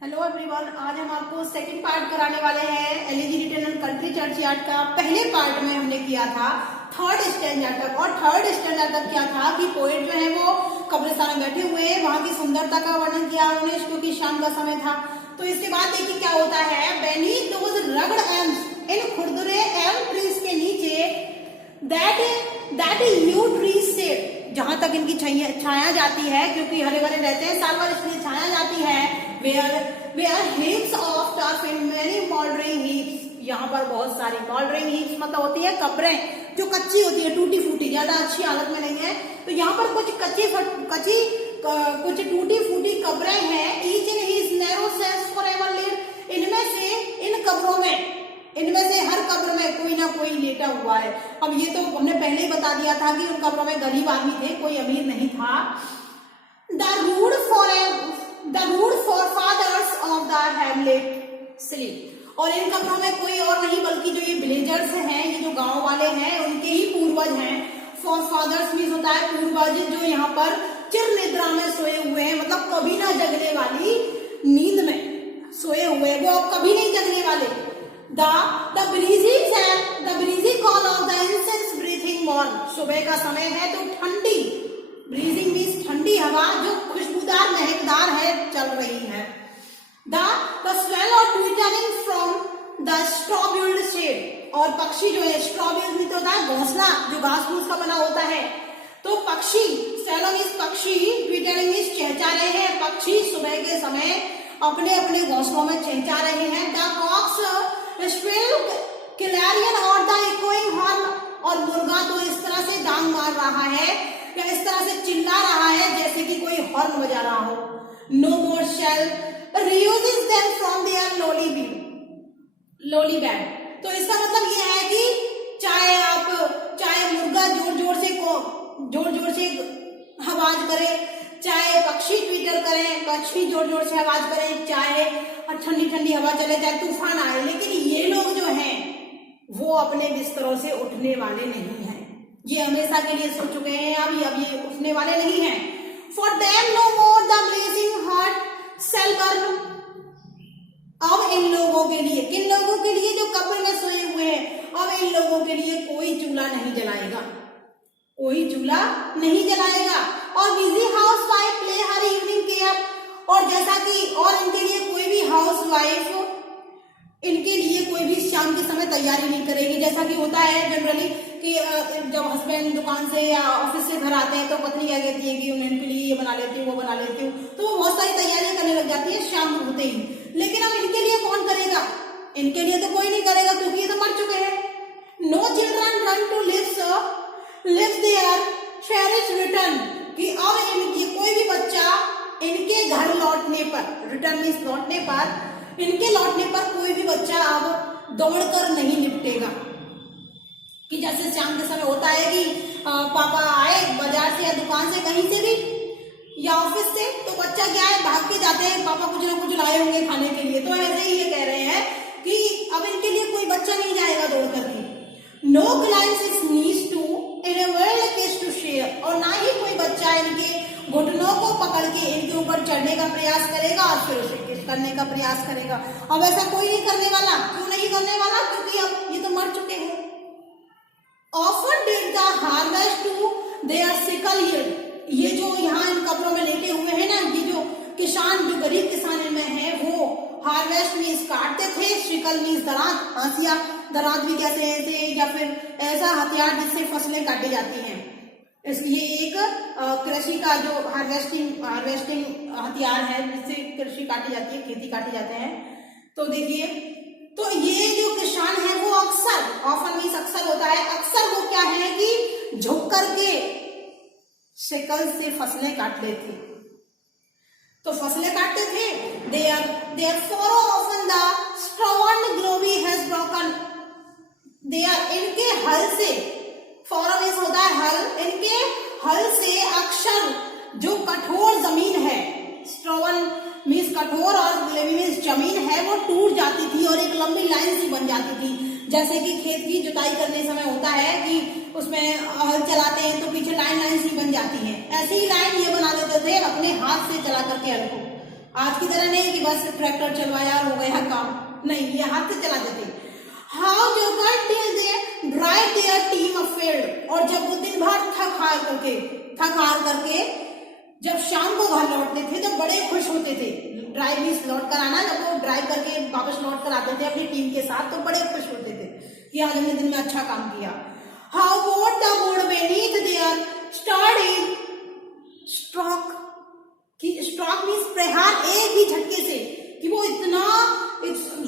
Hello everyone, आज हम आपको सेकंड पार्ट कराने वाले हैं एलईजी रिटर्न एंड कंट्री चर्चयार्ड का। पहले पार्ट में हमने किया था थर्ड स्टैंडर्ड तक, और थर्ड स्टैंडर्ड तक क्या था कि पोएट जो है वो कब्रिस्तान में बैठे हुए वहां की सुंदरता का वर्णन किया उन्होंने, क्योंकि शाम का समय था। तो इसके बाद देखिए क्या होता है, बेनीथ दोज रगड़ एल्म्स, इन खुरदुरे एल्म ट्रीज के नीचे दैट यू ट्रीज से, जहां तक इनकी छाया जाती है, क्योंकि हरे भरे रहते हैं साल भर इसलिए छाया जाती है। where heaps of turf in many moldering heaps, यहाँ पर बहुत सारी moldering heaps मतलब होती है कब्रें जो कच्ची होती है, टूटी फूटी, ज्यादा अच्छी हालत में नहीं है। तो यहाँ पर कुछ टूटी फूटी कब्रें हैं। each in his narrow sense forever lived, इनमें से इन कब्रों में, इनमें से हर कब्र में कोई ना कोई लेटा हुआ है। अब ये तो हमने पहले ही बता दिया था कि उन कब्रों में गरीब आदमी थे, कोई अमीर नहीं था। The rude forefathers of the hamlet sleep, और इन कब्रों में कोई और नहीं बल्कि जो ये विलेजर्स हैं, ये जो गांव वाले हैं, उनके ही पूर्वज हैं। फोरफादर्स मीन्स होता है पूर्वज, जो यहाँ पर चिर निद्रा में सोए हुए हैं, मतलब कभी ना जगने वाली नींद में सोए हुए, वो अब कभी नहीं जगने वाले। The breezy call of the incense breathing morn, सुबह का समय है तो ठंडी, ब्रीजिंग मीन्स ठंडी हवा जो खुशबूदार महकदार है चल रही है। The swallow twittering from the straw-built shade, और पक्षी जो है, straw-built में तो होता है घोंसला जो घास फूस का बना होता है। तो पक्षी, swallow मीन्स पक्षी, twittering मीन्स चहचा रहे हैं, पक्षी सुबह के समय अपने अपने घोंसलों में चहचा रहे हैं। The cocks shrill clarion or the echoing horn, और मुर्गा तो इस तरह से डांग मार रहा है या इस तरह से चिल्ला रहा है जैसे कि कोई हॉर्न बजा रहा हो। No more shell reuses them from their lowly bed, तो इसका मतलब ये है कि चाहे मुर्गा जोर जोर से आवाज करे, चाहे पक्षी ट्वीटर करें, पक्षी जोर जोर से आवाज करें, चाहे ठंडी ठंडी हवा चले, चाहे तूफान आए, लेकिन ये लोग जो हैं वो अपने बिस्तरों से उठने वाले नहीं हैं। ये हमेशा के लिए सो चुके हैं, अब ये उठने वाले नहीं हैं। For them no more the blazing heart shall burn, अब इन लोगों के लिए, किन लोगों के लिए जो कब्र में सोए हुए हैं, अब इन लोगों के लिए कोई चूल्हा नहीं जलाएगा, कोई चूल्हा नहीं जलाएगा। और बिजी हाउस वाइफ प्ले हर इवनिंग केयर, और जैसा कि और इनके लिए कोई भी हाउस वाइफ, इनके लिए कोई भी शाम के समय तैयारी नहीं करेगी। जैसा कि होता है जनरली कि जब हस्बैंड दुकान से या ऑफिस से घर आते हैं तो पत्नी क्या कहती है कि उनके लिए ये बना लेती हूँ, वो बना लेती हूँ, तो वो बहुत सारी तैयारियां करने लग जाती है शाम होते ही। लेकिन अब इनके लिए कौन करेगा? इनके लिए तो कोई नहीं करेगा, क्योंकि ये तो मर चुके हैं। No children run to live their cherish return, कि अब इनकी कोई भी बच्चा इनके घर लौटने पर, रिटर्न मीन्स लौटने पर, इनके लौटने पर कोई भी बच्चा अब दौड़कर नहीं निपटेगा। कि जैसे शाम के समय होता है कि पापा आए बाजार से या दुकान से कहीं से भी या ऑफिस से, तो बच्चा क्या है, भाग के जाते हैं, पापा कुछ ना कुछ लाए होंगे खाने के लिए। तो ऐसे ही ये कह रहे हैं कि अब इनके लिए कोई बच्चा नहीं जाएगा दौड़ करके। No climbs its knees to in a world kiss to share, और ना ही कोई बच्चा इनके घुटनों को पकड़ के इनके ऊपर चढ़ने का प्रयास करेगा और फिर उसे किस करने का प्रयास करेगा। अब ऐसा कोई नहीं करने वाला। क्यों नहीं करने वाला? क्योंकि अब ये तो मर चुके हैं। Often did the harvest to their sickle yield, ये जो यहाँ इन कब्रों में लेटे हुए हैं ना, ये जो किसान, जो गरीब किसान इनमें है, वो हार्वेस्ट मीन्स काटते थे, सिकल मीन्स दराज, हाथिया दराज भी कहते थे, या फिर ऐसा हथियार जिससे फसलें काटी जाती हैं। इसलिए एक कृषि का जो हार्वेस्टिंग हथियार है जिससे कृषि काटी जाती है, खेती काटी जाते हैं। तो देखिए, तो ये जो किसान है वो अक्सर, ऑफन मीन्स अक्सर होता है, अक्सर वो क्या है कि झुक करके सिकल से फसलें काट लेते, तो फसलें काटते थे। their furrow often the stubborn glory has broken, इनके हल से, फौरन मीन्स होता है हल, इनके हल से अक्सर जो कठोर जमीन है, स्ट्रोवन मीन्स कठोर और ग्लेवी मीन्स जमीन है, वो टूट जाती थी और एक लंबी लाइन सी बन जाती थी। जैसे कि खेत की जुताई करने समय होता है कि उसमें हल चलाते हैं तो पीछे लाइन सी बन जाती है, ऐसी ही लाइन ये बना देते थे अपने हाथ से चला करके हल को। आज की तरह नहीं कि बस ट्रैक्टर चलवाया और हो गया काम, नहीं, ये हाथ से चलाते थे। How jocund they drive their team afield, और जब वो दिन भर थक हार करके जब शाम को घर लौटते थे तो बड़े खुश होते थे। ड्राइव मीन्स लौट कर आना, जब वो ड्राइव करके वापस लौट कर आते थे अपनी टीम के साथ तो बड़े खुश होते थे कि आज हमने दिन में अच्छा काम किया। How boat the board beneath their starting stroke, कि स्ट्रोक मीन्स प्रहार, एक ही झटके से, कि वो इतना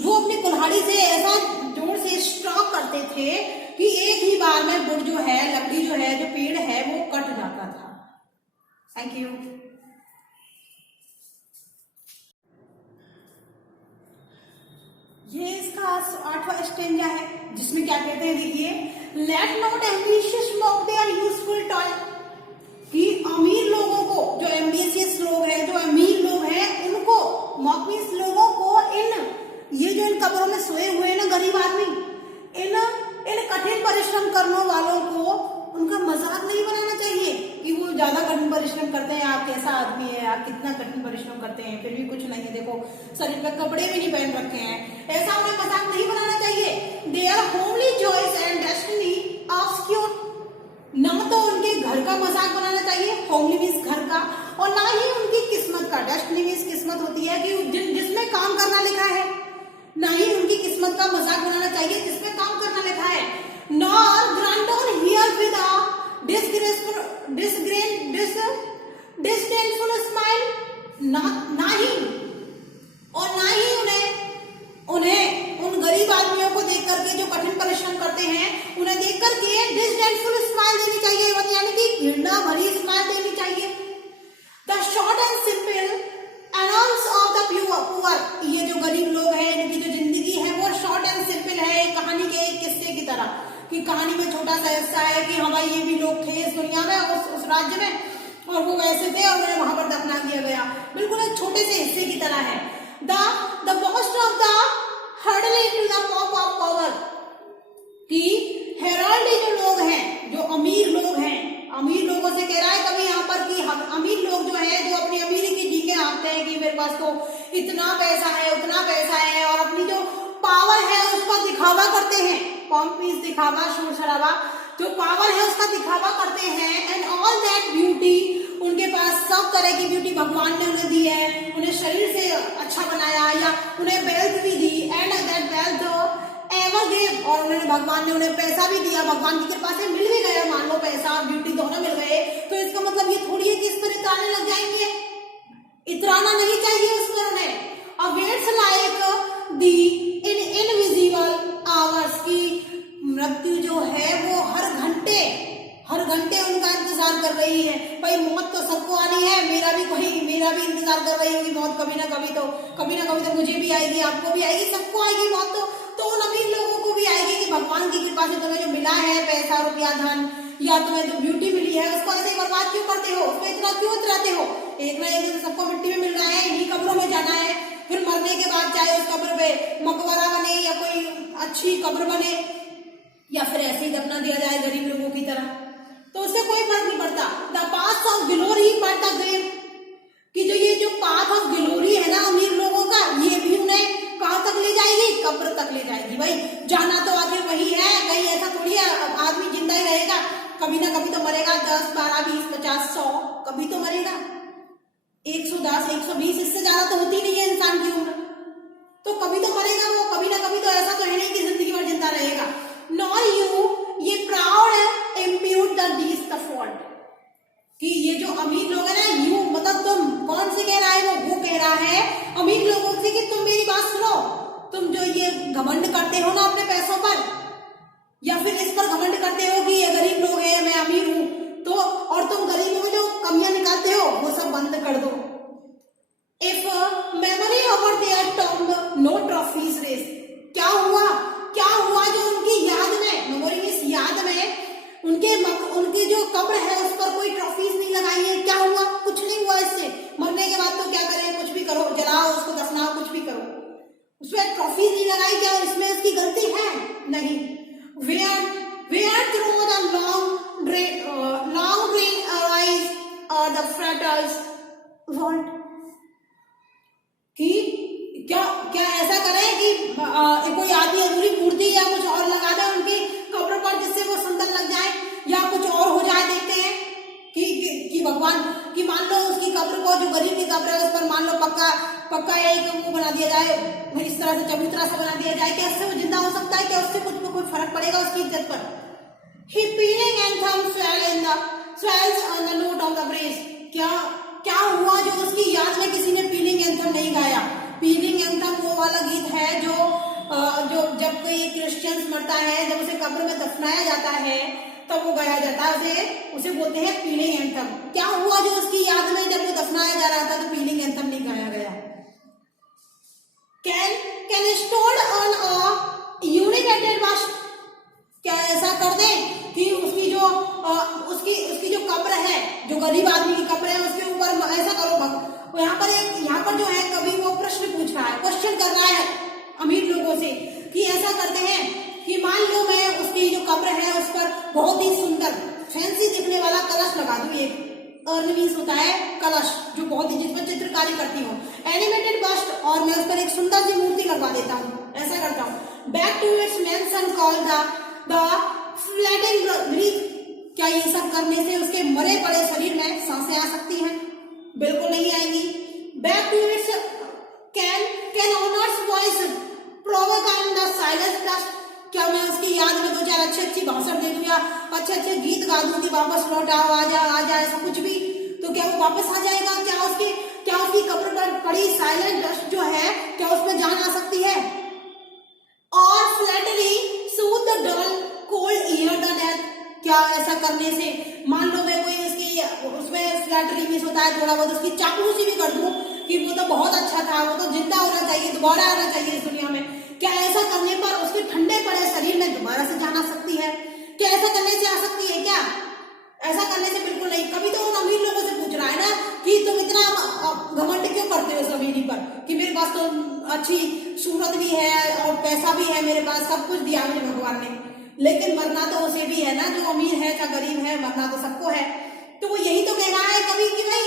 वो अपनी कुल्हाड़ी से ऐसा जोर से स्ट्रोक करते थे कि एक ही बार में वुड जो है, लकड़ी जो है, जो पेड़ है वो कट जाता था। Thank you. ये इसका 8वां स्टेंजा है जिसमें क्या कहते हैं, देखिए, let not ambitious mock their useful toy, कि अमीर लोगों को, जो एम्बिशियस लोग हैं, जो अमीर लोग हैं, उनको, मॉक मीन्स लोगों को, ये जो इन कब्रों में सोए हुए हैं ना गरीब आदमी, इन कठिन परिश्रम करने वालों को उनका मजाक नहीं बनाना चाहिए कि वो ज्यादा कठिन परिश्रम करते हैं, आप कैसा आदमी है, आप कितना कठिन परिश्रम करते हैं, फिर भी कुछ नहीं है, देखो शरीर पे कपड़े भी नहीं पहन रखे हैं, ऐसा उन्हें मजाक नहीं बनाना चाहिए। Their homely choice and destiny obscure, ना तो उनके घर का मजाक बनाना चाहिए, होमली मीन्स घर का, और ना ही उनकी किस्मत का, डेस्टिनी मीन्स किस्मत होती है कि जिसमें काम करना लिखा है, ना ही उनकी किस्मत का मजाक बनाना चाहिए जिसमें काम करना लिखा है। Nor grandeur hear with a disdainful smile, ना ही उन्हें उन गरीब आदमियों को देख करके जो कठिन परिश्रम करते हैं, उन्हें देख करके डिस्डेनफुल स्माइल देनी चाहिए, यानी कि घृणा भरी स्माइल देनी चाहिए। The short and simple announce of the poor, ये जो गरीब लोग हैं इनकी जो जिंदगी है वो शॉर्ट एंड सिंपल है, कहानी के एक किस्से की तरह, कि कहानी में छोटा सा हिस्सा है कि हाँ भाई ये भी लोग थे इस दुनिया में, उस राज्य में, और वो वैसे थे और उन्हें वहां पर दफना दिया गया, बिल्कुल एक छोटे से हिस्से की तरह है। The boast of the hurdle into the पॉप ऑफ पावर, कि हेराल्ड जो लोग हैं, जो अमीर लोग हैं, अमीर लोगों से कह रहा है कभी यहाँ पर कि अमीर लोग जो है, जो अपनी अमीरी की डींगे हाँकते हैं कि मेरे पास तो इतना पैसा है, उतना पैसा है, और अपनी जो पावर है उसका दिखावा करते हैं, पॉम्प मीन्स दिखावा, शोर शराबा, जो पावर है उसका दिखावा करते हैं। एंड ऑल दैट ब्यूटी, उनके पास सब तरह की ब्यूटी भगवान ने उन्हें दी है, उन्हें शरीर से अच्छा बनाया, या उन्हें वेल्थ भी दी, and that wealth ever give, और उन्हें भगवान ने उन्हें पैसा भी दिया, भगवान की कृपा से मिल भी गया, मान लो पैसा और ब्यूटी दोनों मिल गए, तो इसका मतलब ये थोड़ी है कि इस पर इतराने लग जाएंगे, इतराना नहीं चाहिए उस पर उन्हें। Awaits like the invisible hours, की मृत्यु जो है वो हर घंटे उनका इंतजार कर रही है। भाई मौत तो सबको आनी है, मेरा भी इंतजार कर रही होगी मौत, कभी ना कभी तो मुझे भी आएगी, आपको भी आएगी, सबको आएगी मौत, तो उन अमीर लोगों को भी आएगी कि भगवान की कृपा से तुम्हें जो मिला है पैसा, रुपया, धन, या तुम्हें जो ब्यूटी मिली है उसको ऐसे बर्बाद क्यों करते हो, उसको इतना क्यों इतराते हो, एक ना एक दिन सबको मिट्टी में मिल रहा है, इन्हीं कब्रों में जाना है, फिर मरने के बाद चाहे उस कब्र पे मकबरा बने या कोई अच्छी कब्र बने, या फिर ऐसे ही दफना दिया जाए गरीब लोगों की तरह, तो उससे कोई फर्क नहीं पड़ता। The path of glory but the grave, कि जो पाथ ऑफ ग्लोरी है ना अमीर लोगों का, ये भी उन्हें कहां तक ले जाएगी, कब्र तक ले जाएगी। भाई जाना तो आगे वही है, कहीं ऐसा थोड़ी है आदमी जिंदा ही रहेगा, कभी ना कभी तो मरेगा, 10, 12, 20, 50, 100 कभी तो मरेगा, 110, 120, इससे ज्यादा तो होती नहीं है इंसान की उम्र, तो कभी तो मरेगा वो, कभी ना कभी तो ऐसा तो है नहीं कि जिंदगी भर जिंदा रहेगा। Nor you ye proud impute the these the fault, कि ये जो अमीर लोग है ना, यू मतलब तुम, कौन से कह रहा है वो कह रहा है अमीर लोगों से कि तुम मेरी बात सुनो, तुम जो ये घमंड करते हो ना अपने पैसों पर, या फिर इस पर घमंड करते हो कि ये गरीब लोग हैं मैं अमीर हूं, तो और तुम गरीबों में जो कमियां निकालते हो वो सब बंद कर दो। If memory over their tomb no trophies raise, क्या हुआ जो उनकी याद में, मेमोरी मींस याद में, उनकी जो कब्र है उस पर कोई ट्रॉफीज नहीं लगाई है, क्या हुआ, कुछ नहीं हुआ इससे, मरने के बाद तो क्या करें, कुछ भी करो, जलाओ उसको, दफनाओ, कुछ भी करो, उसमें ट्रॉफीज नहीं लगाई, क्या इसमें उसकी गलती है, नहीं। Where through the long drawn अराइज द फ्रेटल्स वांट, क्या क्या ऐसा करें कि कोई आधी अधूरी मूर्ति या कुछ और लगा दें उनकी कब्र पर, जिससे वो सुंदर लग जाए, या कुछ और हो जाए। देखते हैं कि भगवान की मान लो उसकी कब्र को, जो गरीब की कब्र है उस पर मान लो पक्का एक वो बना दिया जाए, इस तरह से चबूतरा सा बना दिया जाए। क्या उससे वो जिंदा हो सकता है? क्या उससे कुछ फर्क पड़ेगा उसकी इज्जत पर? He peeling anthem swells on the note of the breeze. क्या हुआ जो उसकी याद में किसी ने पीलिंग एंथम नहीं गाया? पीलिंग एंथम वो वाला गीत है जो जब कोई क्रिश्चियंस मरता है, जब उसे कब्र में दफनाया जाता है तब वो गाया जाता है, उसे बोलते हैं पीलिंग एंथम। क्या हुआ जो उसकी याद में जब वो दफनाया जा रहा था तो पीलिंग एंथम नहीं गाया गया? Can stored on a united bust. क्या ऐसा कर दें कि उसकी जो कब्र है, जो गरीब आदमी की कब्र है, उसके ऊपर ऐसा करो। यहाँ पर जो है कभी वो प्रश्न पूछ रहा है, क्वेश्चन कर रहा है अमीर लोगों से कि ऐसा करते हैं कि मान लो मैं उसकी जो कब्र है उस पर बहुत ही सुंदर फैंसी दिखने वाला कलश लगा दूं। एक अर्नमीस होता है कलश, जो बहुत ही जिसमें चित्रकारी करती हूँ, एनिमेटेड बस्ट, और मैं उस पर एक सुंदर सी मूर्ति लगवा देता हूँ। ऐसा करता हूँ। Back to its mansion called the fleeting breath. क्या ये सब करने से उसके मरे पड़े शरीर में सांसें आ सकती हैं? बिल्कुल नहीं आएंगी। Back to its can honour's voice provoke on the silence dust. क्या मैं उसकी याद में दो चार अच्छी भाषण दे दूं या अच्छे गीत गा दूं कि वापस लौट आओ, आ जा ऐसा कुछ भी, तो क्या वो वापस आ जाएगा? क्या उसकी कब्र पर पड़ी साइलेंट डस्ट जो है, क्या उसमें जान आ सकती है? और flatly soothe the dull cold ear the death. क्या ऐसा करने से मान लो मैं कोई उसमें फ्लैटरी मिस होता है, थोड़ा बहुत उसकी चापलूसी भी कर दूं कि वो तो बहुत अच्छा था, वो तो जिंदा होना चाहिए, दोबारा आना चाहिए इस दुनिया में। क्या ऐसा करने पर उसके ठंडे पड़े शरीर में दोबारा से जान आ सकती है? क्या ऐसा करने से आ सकती है? क्या ऐसा करने से बिल्कुल नहीं। कभी तो उन अमीर लोगों से पूछ रहा है ना कि तुम इतना घमंड क्यों करते हो उस अमीरी पर, कि मेरे पास तो अच्छी सूरत भी है और पैसा भी है, मेरे पास सब कुछ दिया मुझे भगवान ने, लेकिन मरना तो उसे भी है ना, जो अमीर है चाहे गरीब है, मरना तो सबको है। तो वो यही तो कह रहा है कभी कि भाई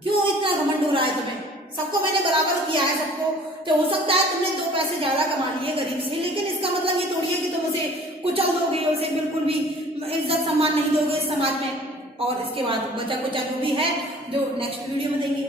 क्यों इतना घमंड हो रहा है तुम्हें? सबको मैंने बराबर किया है सबको। तो हो सकता है तुमने 2 पैसे ज्यादा कमा लिए गरीब से, लेकिन इसका मतलब ये थोड़ी है कि तुम उसे कुचल दोगे, उसे बिल्कुल भी इज्जत सम्मान नहीं दोगे इस समाज में। और इसके बाद बचा कुचा जो भी है जो नेक्स्ट वीडियो में देंगे।